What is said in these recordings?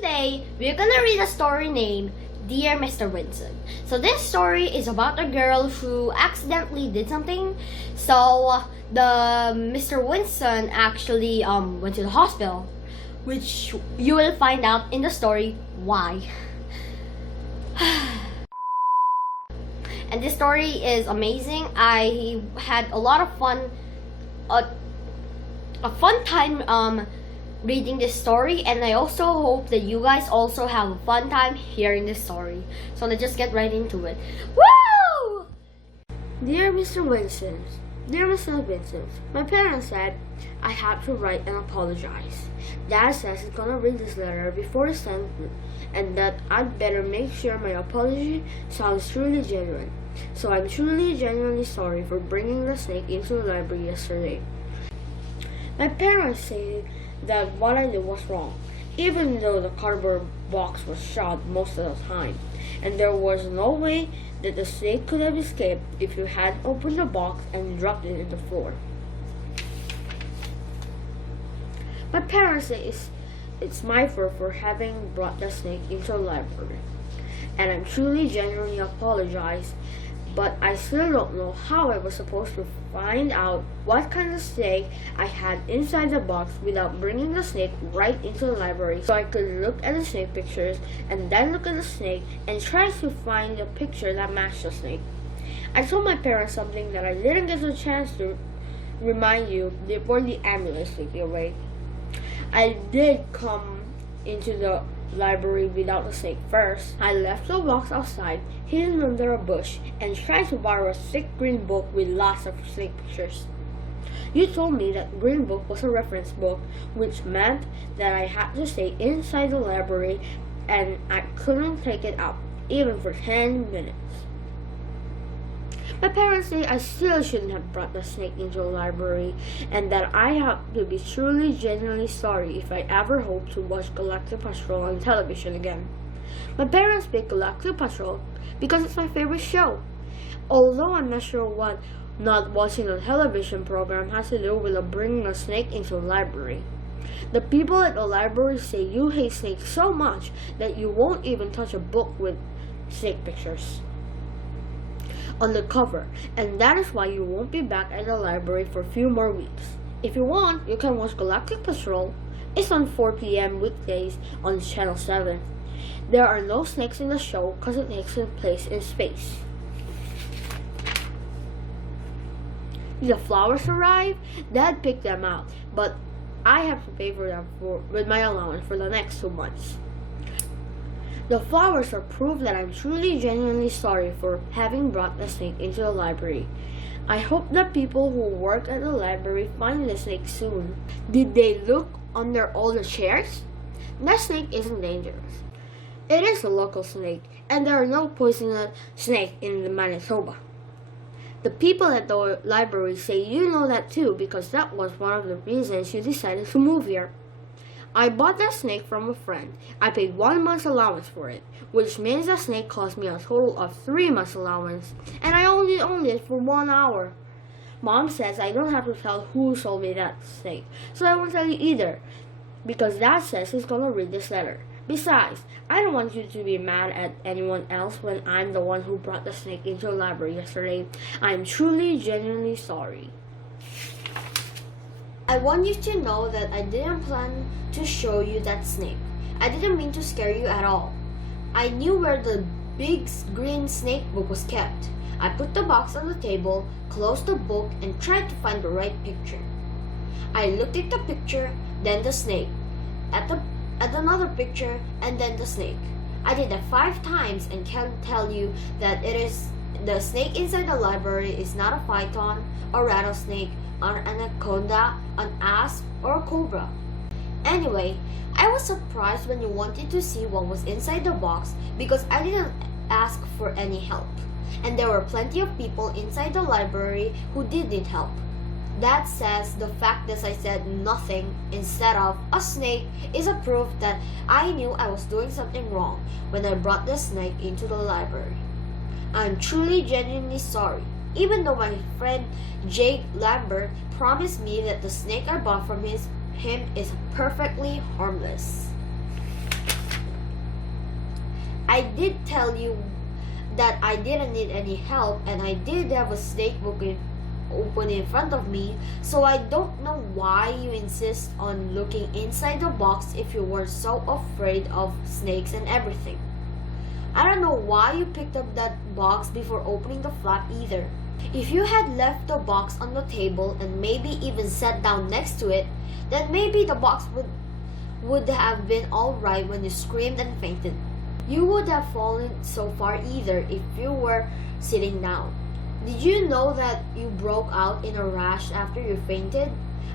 today we're gonna read a story named Dear Mr. Winston. So this story is about a girl who accidentally did something. So the Mr. Winston actually went to the hospital, which you will find out in the story why. And this story is amazing. I had a lot of fun, a fun time reading this story, and I also hope that you guys also have a fun time hearing this story. So let's just get right into it. Woo! Dear Mr. Winston, dear Mr. Vincent, my parents said I had to write and apologize. Dad says he's gonna read this letter before he sends it, and that I'd better make sure my apology sounds truly genuine. So I'm truly genuinely sorry for bringing the snake into the library yesterday. My parents say that what I did was wrong, even though the cardboard box was shut most of the time, and there was no way that the snake could have escaped if you had opened the box and dropped it in the floor. My parents say it's my fault for having brought the snake into the library, and I'm truly genuinely apologize, but I still don't know how I was supposed to find out what kind of snake I had inside the box without bringing the snake right into the library so I could look at the snake pictures and then look at the snake and try to find a picture that matched the snake. I told my parents something that I didn't get a chance to remind you before the ambulance took me away. I did come into the library without the snake first. I left the box outside, hidden under a bush, and tried to borrow a thick green book with lots of snake pictures. You told me that green book was a reference book, which meant that I had to stay inside the library and I couldn't take it out, even for 10 minutes. My parents say I still shouldn't have brought the snake into the library, and that I have to be truly, genuinely sorry if I ever hope to watch Galactic Patrol on television again. My parents picked Galactic Patrol because it's my favorite show, although I'm not sure what not watching a television program has to do with bringing a snake into the library. The people at the library say you hate snakes so much that you won't even touch a book with snake pictures on the cover, and that is why you won't be back at the library for a few more weeks. If you want, you can watch Galactic Patrol. It's on 4 p.m. weekdays on Channel 7. There are no snakes in the show because it takes place in space. The flowers arrive. Dad picked them out, but I have to pay for them with my allowance for the next 2 months. The flowers are proof that I'm truly genuinely sorry for having brought the snake into the library. I hope the people who work at the library find the snake soon. Did they look under all the chairs? That snake isn't dangerous. It is a local snake, and there are no poisonous snakes in Manitoba. The people at the library say you know that too because that was one of the reasons you decided to move here. I bought that snake from a friend. I paid 1 month's allowance for it, which means the snake cost me a total of 3 months' allowance, and I only owned it for 1 hour. Mom says I don't have to tell who sold me that snake, so I won't tell you either, because Dad says he's gonna read this letter. Besides, I don't want you to be mad at anyone else when I'm the one who brought the snake into the library yesterday. I am truly, genuinely sorry. I want you to know that I didn't plan to show you that snake. I didn't mean to scare you at all. I knew where the big green snake book was kept. I put the box on the table, closed the book, and tried to find the right picture. I looked at the picture, then the snake, at another picture, and then the snake. I did that 5 times and can tell you that the snake inside the library is not a python, a rattlesnake, an anaconda, an asp, or a cobra. Anyway, I was surprised when you wanted to see what was inside the box because I didn't ask for any help. And there were plenty of people inside the library who did need help. That says the fact that I said nothing instead of a snake is a proof that I knew I was doing something wrong when I brought the snake into the library. I'm truly genuinely sorry, even though my friend Jake Lambert promised me that the snake I bought from him is perfectly harmless. I did tell you that I didn't need any help, and I did have a snake book open in front of me, so I don't know why you insist on looking inside the box if you were so afraid of snakes and everything. I don't know why you picked up that box before opening the flap either. If you had left the box on the table and maybe even sat down next to it, then maybe the box would have been alright when you screamed and fainted. You would have fallen so far either if you were sitting down. Did you know that you broke out in a rash after you fainted?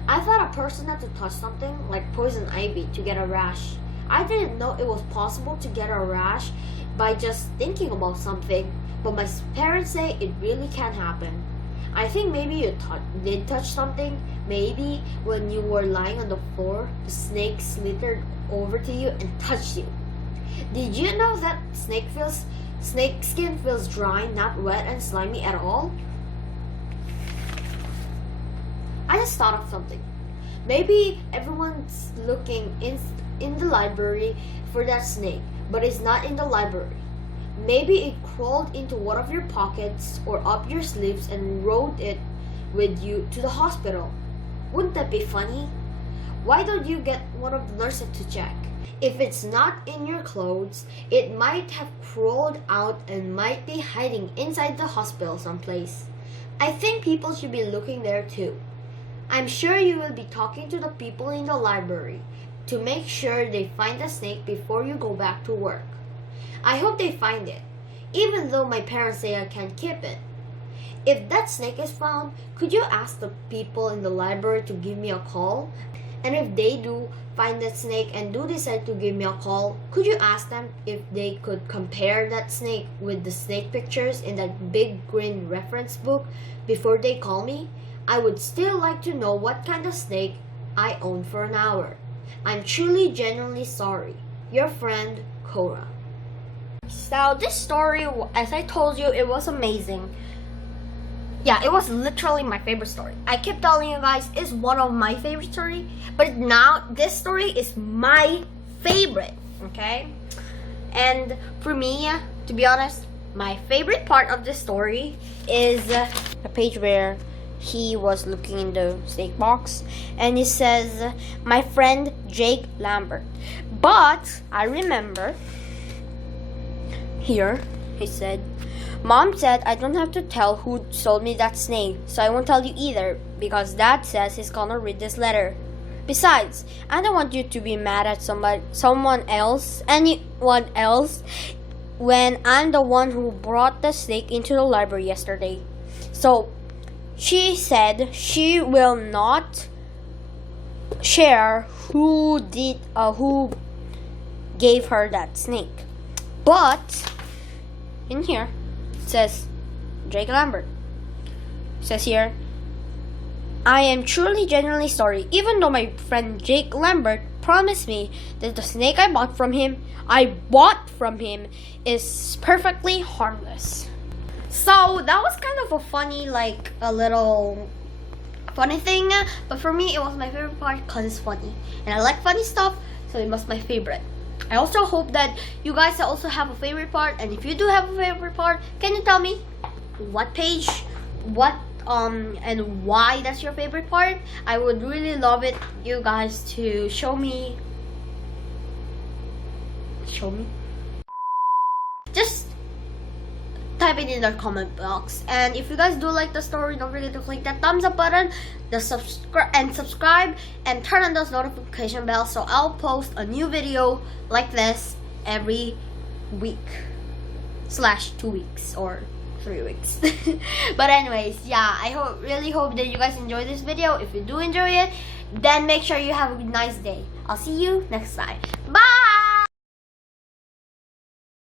I thought a person had to touch something like poison ivy to get a rash. I didn't know it was possible to get a rash by just thinking about something, but my parents say it really can happen. I think maybe you did touch something. Maybe when you were lying on the floor, the snake slithered over to you and touched you. Did you know that snake skin feels dry, not wet and slimy at all? I just thought of something. Maybe everyone's looking in the library for that snake, but it's not in the library. Maybe it crawled into one of your pockets or up your sleeves and rode it with you to the hospital. Wouldn't that be funny? Why don't you get one of the nurses to check? If it's not in your clothes, it might have crawled out and might be hiding inside the hospital someplace. I think people should be looking there too. I'm sure you will be talking to the people in the library to make sure they find the snake before you go back to work. I hope they find it, even though my parents say I can't keep it. If that snake is found, could you ask the people in the library to give me a call? And if they do find that snake and do decide to give me a call, could you ask them if they could compare that snake with the snake pictures in that big green reference book before they call me? I would still like to know what kind of snake I own for an hour. I'm truly, genuinely sorry. Your friend, Cora. Now, this story, as I told you, it was amazing. Yeah, it was literally my favorite story. I kept telling you guys it's one of my favorite stories, but now this story is my favorite, okay? And for me, to be honest, my favorite part of this story is the page where he was looking in the snake box and it says, my friend Jake Lambert. But I remember here, he said, Mom said I don't have to tell who sold me that snake, so I won't tell you either, because Dad says he's gonna read this letter. Besides, I don't want you to be mad at anyone else, when I'm the one who brought the snake into the library yesterday. So, she said she will not share who gave her that snake. But, in here, it says Jake Lambert. It says here, I am truly genuinely sorry, even though my friend Jake Lambert promised me that the snake I bought from him is perfectly harmless. So that was kind of a funny, like a little funny thing, but for me it was my favorite part because it's funny and I like funny stuff, so it was my favorite. I also hope that you guys also have a favorite part, and if you do have a favorite part, can you tell me what page, and why that's your favorite part? I would really love it, you guys, to show me. Just type it in the comment box. And if you guys do like the story, don't forget to click that thumbs up button, subscribe, and turn on those notification bells so I'll post a new video like this every week / 2 weeks or 3 weeks. But anyways, yeah, I really hope that you guys enjoy this video. If you do enjoy it, then make sure you have a nice day. I'll see you next time. Bye.